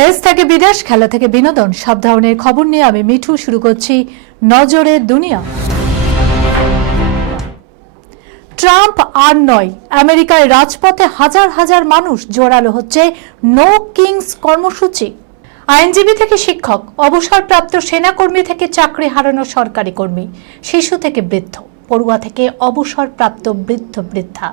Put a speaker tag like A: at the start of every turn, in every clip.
A: দেশ থেকে বিদেশ, খেলা থেকে বিনোদন, সব ধরনের খবর নিয়ে আমি মিঠু, শুরু করছি নজরের দুনিয়া। ট্রাম্প আর নয়, আমেরিকায় রাজপথে হাজার হাজার মানুষ জোরালো হচ্ছে নো কিংস কর্মসূচি। আইনজীবী থেকে শিক্ষক, অবসরপ্রাপ্ত সেনাকর্মী থেকে চাকরি হারানো সরকারি কর্মী, শিশু থেকে বৃদ্ধ। পড়ুয়া থেকে অবসরপ্রাপ্ত বৃদ্ধ বৃদ্ধা।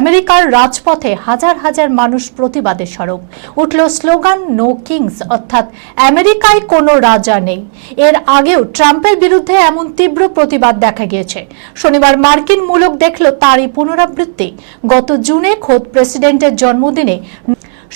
A: আমেরিকার রাজপথে হাজার হাজার মানুষ প্রতিবাদে সরব উঠল স্লোগান নো কিংস অর্থাৎ আমেরিকায় কোনো রাজা নেই। এর আগেও ট্রাম্পের বিরুদ্ধে এমন তীব্র প্রতিবাদ দেখা গিয়েছে। শনিবার মার্কিন মূলক দেখল তারই পুনরাবৃত্তি। গত জুনে খোদ প্রেসিডেন্টের জন্মদিনে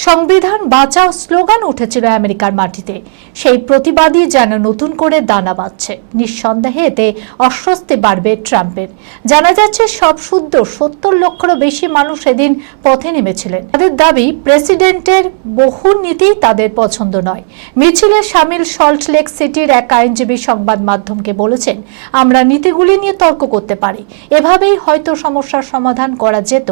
A: সংবিধান বাঁচাও স্লোগান উঠেছিল আমেরিকার মাটিতে। সেই প্রতিবাদী যেন নতুন করে দানা বাঁধছে। নিঃসন্দেহে এতে অস্বস্তি বাড়বে ট্রাম্পের। জানা যাচ্ছে, সব শুদ্ধ, সত্তর লক্ষেরও বেশি মানুষ এদিন পথে নেমেছিলেন। তাদের দাবি, প্রেসিডেন্টের বহু নীতি তাদের পছন্দ নয়। মিছিলে সামিল সল্ট লেক সিটির এক আইনজীবী সংবাদ মাধ্যমকে বলেছেন, আমরা নীতিগুলি নিয়ে তর্ক করতে পারি। এভাবেই হয়তো সমস্যার সমাধান করা যেত,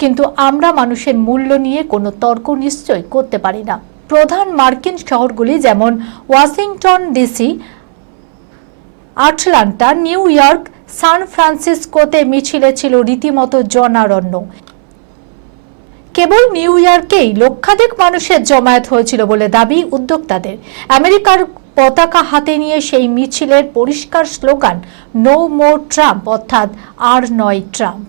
A: কিন্তু আমরা মানুষের মূল্য নিয়ে কোনো তর্ক নিশ্চয় করতে পারি না। প্রধান মার্কিন শহরগুলি যেমন Washington DC, Atlanta, New York, San ফ্রান্সিসকোতে মিছিলে ছিল রীতিমতো জনারণ্য। কেবল নিউ ইয়র্কেই লক্ষাধিক মানুষের জমায়েত হয়েছিল বলে দাবি উদ্যোক্তাদের। আমেরিকার পতাকা হাতে নিয়ে সেই মিছিলের পরিষ্কার স্লোগান নো মোর ট্রাম্প অর্থাৎ আর নয় Trump.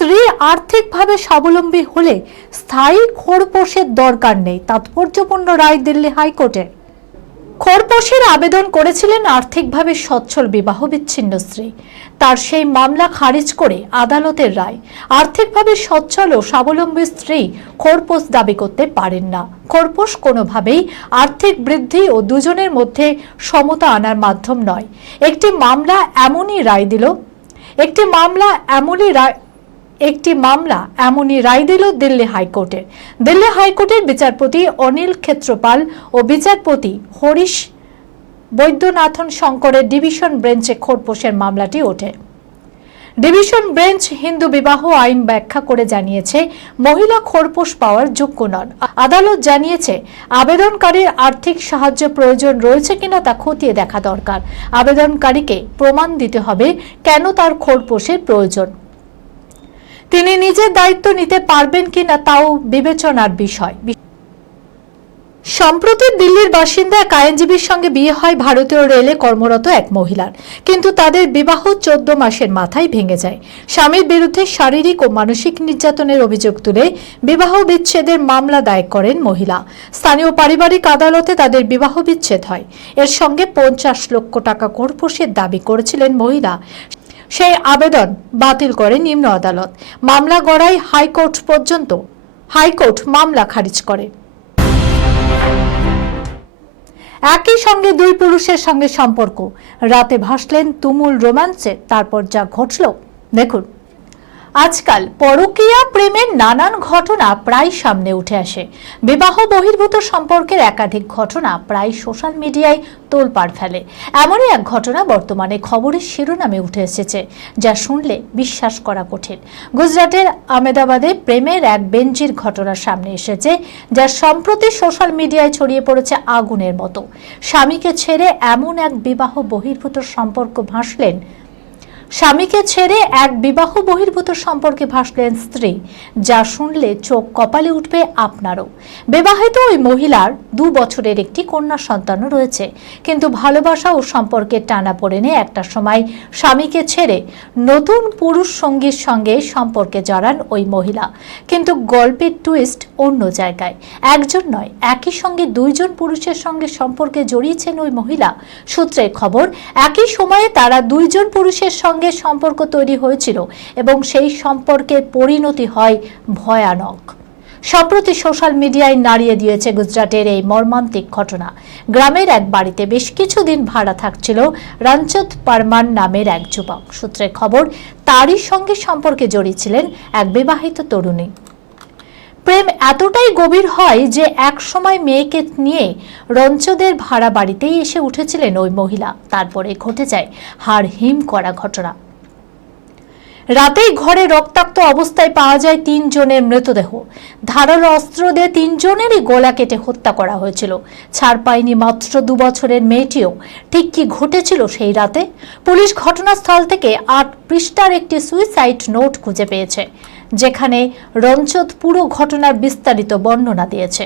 A: স্ত্রী আর্থিকভাবে স্বাবলম্বী হলে স্থায়ী খোরপোশের দরকার নেই। তাৎপর্যপূর্ণ রায় দিল্লি হাইকোর্টে। খোরপোশের আবেদন করেছিলেন আর্থিকভাবে সচ্ছল বিবাহ বিচ্ছিন্ন স্ত্রী। তার সেই মামলা খারিজ করে আদালতের রায়। আর্থিকভাবে সচ্ছল ও স্বাবলম্বী স্ত্রী খোরপোশ দাবি করতে পারেন না। খোরপোশ কোনোভাবেই আর্থিক বৃদ্ধি ও দুজনের মধ্যে সমতা আনার মাধ্যম নয়। একটি মামলা এমনই রায় দিল, একটি মামলা এমনই রায় একটি মামলা এমনই রায় দিল দিল্লি হাইকোর্টের দিল্লি হাইকোর্টের বিচারপতি অনিল ক্ষেত্রপাল ও বিচারপতি হরিশ বৈদ্যনাথন শঙ্করের ডিভিশন বেঞ্চে খোরপোশের মামলাটি ওঠে। ডিভিশন বেঞ্চ হিন্দু বিবাহ আইন ব্যাখ্যা করে জানিয়েছে, মহিলা খোরপোশ পাওয়ার যোগ্য নন। আদালত জানিয়েছে, আবেদনকারীর আর্থিক সাহায্য প্রয়োজন রয়েছে কিনা তা খতিয়ে দেখা দরকার। আবেদনকারীকে প্রমাণ দিতে হবে কেন তার খোরপোশের প্রয়োজন। তিনি নিজের দায়িত্ব নিতে পারবেন কিনা তাও বিবেচনার বিষয়। সম্প্রতি দিল্লির বাসিন্দা এক আইনজীবীর সঙ্গে বিয়ে হয় ভারতীয় রেলে কর্মরত এক মহিলার। কিন্তু তাদের বিবাহ চোদ্দ মাসের মাথায় ভেঙে যায়। স্বামীর বিরুদ্ধে শারীরিক ও মানসিক নির্যাতনের অভিযোগ তুলে বিবাহ বিচ্ছেদের মামলা দায়ের করেন মহিলা। স্থানীয় পারিবারিক আদালতে তাদের বিবাহ বিচ্ছেদ হয়। এর সঙ্গে পঞ্চাশ লক্ষ টাকা কর্পোষের দাবি করেছিলেন মহিলা। সেই আবেদন বাতিল করে নিম্ন আদালত। মামলা গড়াই হাইকোর্ট পর্যন্ত হাইকোর্ট মামলা খারিজ করে। একই সঙ্গে দুই পুরুষের সঙ্গে সম্পর্ক। রাতে ভাসলেন তুমুল রোমাঞ্চে, তারপর যা ঘটল, দেখুন। আজকাল পরকীয়া প্রেমের নানান ঘটনা প্রায় সামনে উঠে আসে। বিবাহ বহির্ভূত সম্পর্কের একাধিক ঘটনা প্রায় সোশ্যাল মিডিয়ায় তোলপাড় ফেলে। এমনই এক ঘটনা বর্তমানে খবরের শিরোনামে উঠে এসেছে, যা শুনলে বিশ্বাস করা কঠিন। গুজরাটের আমেদাবাদে প্রেমের এক বেঞ্জির ঘটনা সামনে এসেছে, যা সম্প্রতি সোশ্যাল মিডিয়ায় ছড়িয়ে পড়েছে আগুনের মতো। স্বামীকে ছেড়ে এমন এক বিবাহ বহির্ভূত সম্পর্ক ভাসলেন স্বামীকে ছেড়ে এক বিবাহ বহির্ভূত সম্পর্কে ভাসলেন স্ত্রী, যা শুনলে চোখ কপালে উঠবে আপনারও। বিবাহিত ওই মহিলার দু বছরের একটি কন্যা সন্তানও রয়েছে, কিন্তু ভালোবাসা ও সম্পর্কের টানা পড়েনে একটা সময় স্বামীকে ছেড়ে নতুন পুরুষ সঙ্গীর সঙ্গে সম্পর্কে জড়ান ওই মহিলা। কিন্তু গল্পের টুইস্ট অন্য জায়গায়। একজন নয়, একই সঙ্গে দুইজন পুরুষের সঙ্গে সম্পর্কে জড়িয়েছেন ওই মহিলা। সূত্রের খবর, একই সময়ে তারা দুইজন পুরুষের সঙ্গে সম্পর্ক তৈরি হয়েছিল এবং সেই সম্পর্কের পরিণতি হয় ভয়ানক। সম্প্রতি সোশ্যাল মিডিয়ায় নাড়িয়ে দিয়েছে গুজরাটের এই মর্মান্তিক ঘটনা। গ্রামের এক বাড়িতে বেশ কিছুদিন ভাড়া থাকছিল রঞ্চত পারমান নামের এক যুবক। সূত্রে খবর, তারই সঙ্গে সম্পর্কে জড়িয়েছিলেন এক বিবাহিত তরুণী। প্রেম এতটাই গভীর হয় যে এক সময় মেয়েকে নিয়ে রঞ্চদের ভাড়া বাড়িতেই এসে উঠেছিলেন ওই মহিলা। তারপরে ঘটে যায় হাড় হিম করা ঘটনা। রাতেই ঘরে রক্তাক্ত অবস্থায় পাওয়া যায় তিনজনের মৃতদেহ। ধারালো অস্ত্র দিয়ে তিনজনেরই গলা কেটে হত্যা করা হয়েছিল। ছাড় পায়নি মাত্র দু বছরের মেয়েটিও। ঠিক কি ঘটেছিল সেই রাতে? পুলিশ ঘটনাস্থল থেকে আট পৃষ্ঠার একটি সুইসাইড নোট খুঁজে পেয়েছে, যেখানে রঞ্চত পুরো ঘটনার বিস্তারিত বর্ণনা দিয়েছে।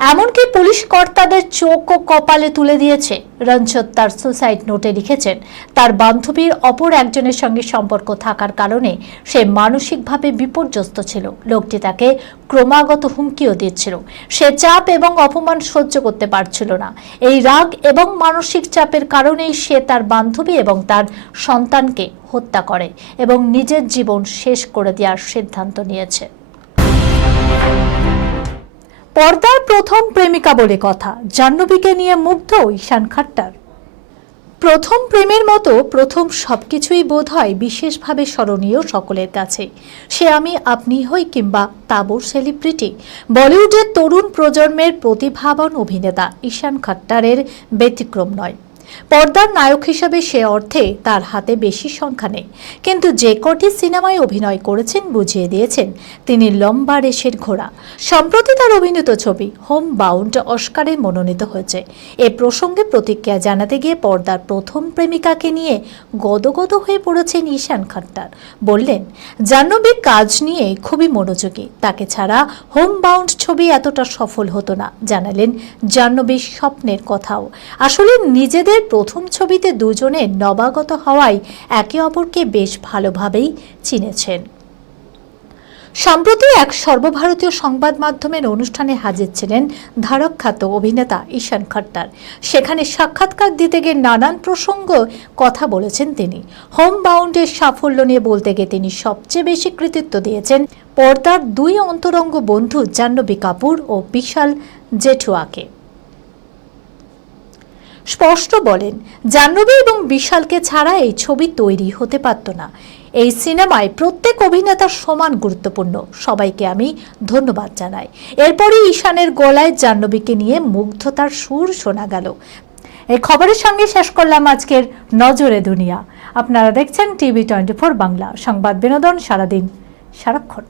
A: এমনকি পুলিশ কর্তাদের চোখ ও কপালে তুলে দিয়েছে। রঞ্জত তার সুসাইড নোটে লিখেছেন, তার বান্ধবীর অপর একজনের সঙ্গে সম্পর্ক থাকার কারণে সে মানসিকভাবে বিপর্যস্ত ছিল। লোকটি তাকে ক্রমাগত হুমকিও দিচ্ছিল। সে চাপ এবং অপমান সহ্য করতে পারছিল না। এই রাগ এবং মানসিক চাপের কারণেই সে তার বান্ধবী এবং তার সন্তানকে হত্যা করে এবং নিজের জীবন শেষ করে দেওয়ার সিদ্ধান্ত নিয়েছে। পর্দার প্রথম প্রেমিকা বলে কথা। জাহ্নবীকে নিয়ে মুগ্ধ ঈশান খাট্টার। প্রথম প্রেমের মতো প্রথম সবকিছুই বোধ হয় বিশেষভাবে স্মরণীয় সকলের কাছে। সে আমি, আপনি হই কিংবা তাবর সেলিব্রিটি বলিউডের তরুণ প্রজন্মের প্রতিভাবান অভিনেতা ঈশান খাট্টারের ব্যতিক্রম নয়। পর্দার নায়ক হিসেবে সে অর্থে তার হাতে বেশি সংখ্যা নেই। কিন্তু যে কটি সিনেমায় অভিনয় করেছেন বুঝিয়ে দিয়েছেন তিনি লম্বা রেশের ঘোড়া। সম্প্রতি তার অভিনীত ছবি হোম বাউন্ড অস্কারে মনোনীত হয়েছে। এ প্রসঙ্গে প্রতিক্রিয়া জানাতে গিয়ে পর্দার প্রথম প্রেমিকাকে নিয়ে গদগদ হয়ে পড়েছেন ঈশান খাট্টার। বললেন, জাহ্নবী কাজ নিয়ে খুবই মনোযোগী। তাকে ছাড়া হোম বাউন্ড ছবি এতটা সফল হতো না। জানালেন জাহ্নবীর স্বপ্নের কথাও। আসলে নিজেদের প্রথম ছবিতে দুজনে নবাগত হওয়ায় একে অপরকে বেশ ভালোভাবেই চিনেছেন। সম্প্রতি এক সর্বভারতীয় সংবাদ মাধ্যমের অনুষ্ঠানে হাজির ছিলেন ধারকখ্যাত অভিনেতা ঈশান খট্টার। সেখানে সাক্ষাৎকার দিতে গিয়ে নানান প্রসঙ্গ কথা বলেছেন তিনি। হোম বাউন্ডের সাফল্য নিয়ে বলতে গিয়ে তিনি সবচেয়ে বেশি কৃতিত্ব দিয়েছেন পর্দার দুই অন্তরঙ্গ বন্ধু জাহ্নবী কাপুর ও বিশাল জেঠুয়াকে। স্পষ্ট বলেন, জাহ্নবী এবং বিশালকে ছাড়া এই ছবি তৈরি হতে পারত না। এই সিনেমায় প্রত্যেক অভিনেতার সমান গুরুত্বপূর্ণ। সবাইকে আমি ধন্যবাদ জানাই। এরপরই ঈশানের গলায় জাহ্নবীকে নিয়ে মুগ্ধতার সুর শোনা গেল। এই খবরের সঙ্গে শেষ করলাম আজকের নজরে দুনিয়া। আপনারা দেখছেন টিভি টোয়েন্টি ফোর বাংলা। সংবাদ বিনোদন সারাদিন সারাক্ষণ।